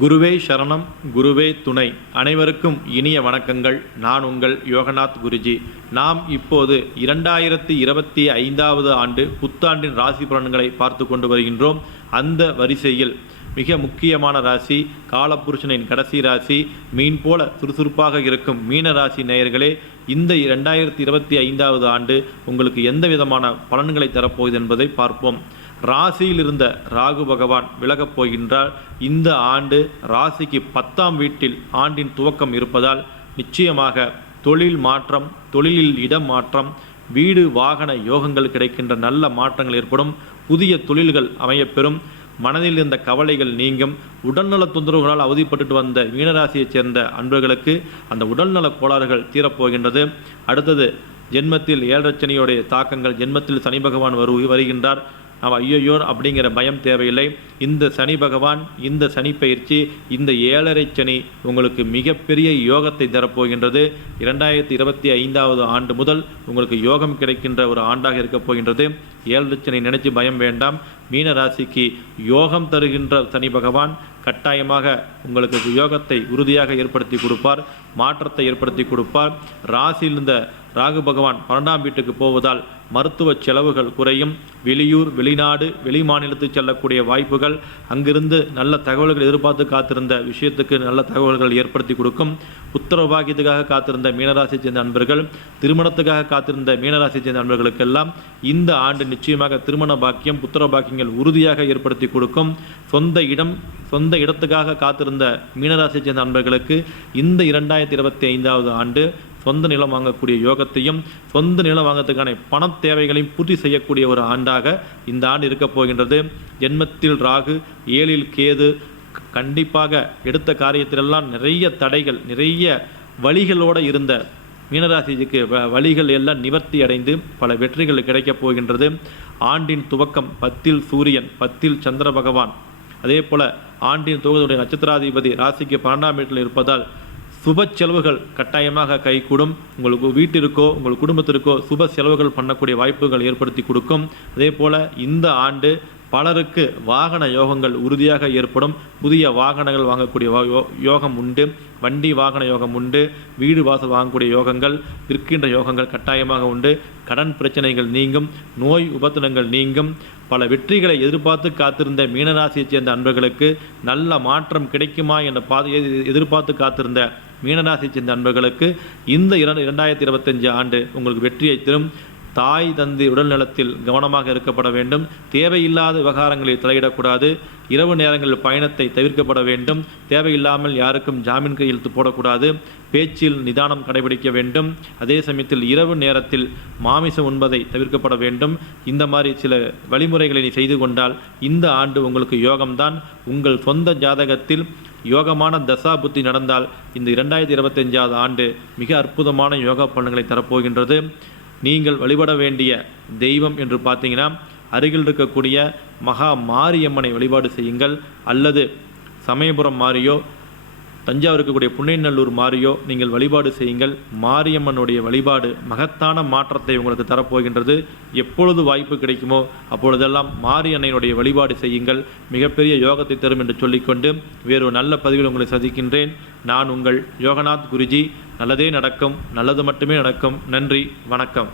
குருவே சரணம் குருவே துணை. அனைவருக்கும் இனிய வணக்கங்கள். நான் உங்கள் யோகநாத் குருஜி. நாம் இப்போது இரண்டாயிரத்தி இருபத்தி ஐந்தாவது ஆண்டு புத்தாண்டின் ராசி பலன்களை பார்த்து கொண்டு வருகின்றோம். அந்த வரிசையில் மிக முக்கியமான ராசி காலப்புருஷனின் கடைசி ராசி மீன் போல சுறுசுறுப்பாக இருக்கும் மீன ராசி நேயர்களே இந்த இரண்டாயிரத்தி இருபத்தி ஐந்தாவது ஆண்டு உங்களுக்கு எந்த விதமான பலன்களை தரப்போகுது என்பதை பார்ப்போம். ராசியில் இருந்த ராகு பகவான் விலகப் போகின்றார். இந்த ஆண்டு ராசிக்கு பத்தாம் வீட்டில் ஆண்டின் துவக்கம் இருப்பதால் நிச்சயமாக தொழில் மாற்றம் தொழிலில் இடம் மாற்றம் வீடு வாகன யோகங்கள் கிடைக்கின்ற நல்ல மாற்றங்கள் ஏற்படும். புதிய தொழில்கள் அமையப்பெறும். மனதில் இருந்த கவலைகள் நீங்கும். உடல்நல தொந்தரவுகளால் அவதிப்பட்டுட்டு வந்த மீனராசியைச் சேர்ந்த அன்பர்களுக்கு அந்த உடல்நல கோளாறுகள் தீரப்போகின்றது. அடுத்தது ஜென்மத்தில் ஏழரச்சனையுடைய தாக்கங்கள் ஜென்மத்தில் சனி பகவான் வரு வருகின்றார். நம்ம ஐயோயோ அப்படிங்கிற பயம் தேவையில்லை. இந்த சனி பகவான் இந்த சனி பயிற்சி இந்த ஏழரை சனி உங்களுக்கு மிகப்பெரிய யோகத்தை தரப்போகின்றது. இரண்டாயிரத்தி இருபத்தி ஐந்தாவது ஆண்டு முதல் உங்களுக்கு யோகம் கிடைக்கின்ற ஒரு ஆண்டாக இருக்கப் போகின்றது. ஏழரை சனி நினைச்சு பயம் வேண்டாம். மீன ராசிக்கு யோகம் தருகின்ற சனி பகவான் கட்டாயமாக உங்களுக்கு யோகத்தை உறுதியாக ஏற்படுத்தி கொடுப்பார் மாற்றத்தை ஏற்படுத்தி கொடுப்பார். ராசியில் இருந்த ராகு பகவான் பன்னெண்டாம் வீட்டுக்கு போவதால் மருத்துவ செலவுகள் குறையும். வெளியூர் வெளிநாடு வெளி மாநிலத்துக்கு செல்லக்கூடிய வாய்ப்புகள் அங்கிருந்து நல்ல தகவல்கள் எதிர்பார்த்து காத்திருந்த விஷயத்துக்கு நல்ல தகவல்கள் ஏற்படுத்தி கொடுக்கும். உத்தரவு பாக்கியத்துக்காக காத்திருந்த மீனராசி சேர்ந்த நண்பர்கள் திருமணத்துக்காக காத்திருந்த மீனராசி சேர்ந்த நண்பர்களுக்கெல்லாம் இந்த ஆண்டு நிச்சயமாக திருமண பாக்கியம் புத்திர பாக்கியங்கள் உறுதியாக ஏற்படுத்தி கொடுக்கும். சொந்த இடம் சொந்த இடத்துக்காக காத்திருந்த மீனராசி சேர்ந்த நண்பர்களுக்கு இந்த இரண்டாயிரத்தி இருபத்தி ஐந்தாவது ஆண்டு சொந்த நிலம் வாங்கக்கூடிய யோகத்தையும் சொந்த நிலம் வாங்கறதுக்கான பண தேவைகளையும் பூர்த்தி செய்யக்கூடிய ஒரு ஆண்டாக இந்த ஆண்டு இருக்கப் போகின்றது. ஜென்மத்தில் ராகு ஏழில் கேது கண்டிப்பாக எடுத்த காரியத்திலெல்லாம் நிறைய தடைகள் நிறைய வழிகளோடு இருந்த மீனராசிக்கு வ- வழிகள் எல்லாம் நிவர்த்தி அடைந்து பல வெற்றிகள் கிடைக்கப் போகின்றது. ஆண்டின் துவக்கம் பத்தில் சூரியன் பத்தில் சந்திர பகவான். அதே போல் ஆண்டின் தொகுதியுடைய நட்சத்திராதிபதி ராசிக்கு பன்னெண்டாம் வீட்டில் இருப்பதால் சுப செலவுகள் கட்டாயமாக கைகூடும். உங்களுக்கு வீட்டிற்கோ உங்கள் குடும்பத்திற்கோ சுப செலவுகள் பண்ணக்கூடிய வாய்ப்புகள் ஏற்படுத்தி கொடுக்கும். அதே போல் இந்த ஆண்டு பலருக்கு வாகன யோகங்கள் உறுதியாக ஏற்படும். புதிய வாகனங்கள் வாங்கக்கூடிய யோகம் உண்டு. வண்டி வாகன யோகம் உண்டு. வீடு வாசல் வாங்கக்கூடிய யோகங்கள் விற்கின்ற யோகங்கள் கட்டாயமாக உண்டு. கடன் பிரச்சனைகள் நீங்கும். நோய் உபத்திரங்கள் நீங்கும். பல வெற்றிகளை எதிர்பார்த்து காத்திருந்த மீனராசியைச் சேர்ந்த அன்பர்களுக்கு நல்ல மாற்றம் கிடைக்குமா என்ற பாதை எதிர்பார்த்து காத்திருந்த மீனராசி சேர்ந்த அன்பர்களுக்கு இந்த இரண்டு இரண்டாயிரத்தி இருபத்தஞ்சு ஆண்டு உங்களுக்கு வெற்றியை தரும். தாய் தந்தை உடல்நலத்தில் கவனமாக இருக்கப்பட வேண்டும். தேவையில்லாத விவகாரங்களில் தலையிடக்கூடாது. இரவு நேரங்களில் பயணத்தை தவிர்க்கப்பட வேண்டும். தேவையில்லாமல் யாருக்கும் ஜாமீன் கையெழுத்து போடக்கூடாது. பேச்சில் நிதானம் கடைபிடிக்க வேண்டும். அதே சமயத்தில் இரவு நேரத்தில் மாமிசம் உண்பதை தவிர்க்கப்பட வேண்டும். இந்த மாதிரி சில வழிமுறைகளை நீ செய்து கொண்டால் இந்த ஆண்டு உங்களுக்கு யோகம்தான். உங்கள் சொந்த ஜாதகத்தில் யோகமான தசா புத்தி நடந்தால் இந்த இரண்டாயிரத்தி இருபத்தஞ்சாவது ஆண்டு மிக அற்புதமான யோகா பலன்களை தரப்போகின்றது. நீங்கள் வழிபட வேண்டிய தெய்வம் என்று பார்த்தீங்கன்னா அருகில் இருக்கக்கூடிய மகா மாரியம்மனை வழிபாடு செய்யுங்கள். அல்லது சமயபுரம் மாரியோ தஞ்சாவூர் இருக்கக்கூடிய புன்னைநல்லூர் மாரியோ நீங்கள் வழிபாடு செய்யுங்கள். மாரியம்மனுடைய வழிபாடு மகத்தான மாற்றத்தை உங்களுக்கு தரப்போகின்றது. எப்பொழுது வாய்ப்பு கிடைக்குமோ அப்பொழுதெல்லாம் மாரி அன்னையினுடைய வழிபாடு செய்யுங்கள். மிகப்பெரிய யோகத்தை தரும் என்று சொல்லிக்கொண்டு வேறு நல்ல பதிவில் உங்களை சந்திக்கின்றேன். நான் உங்கள் யோகநாத் குருஜி. நல்லதே நடக்கும் நல்லது மட்டுமே நடக்கும். நன்றி வணக்கம்.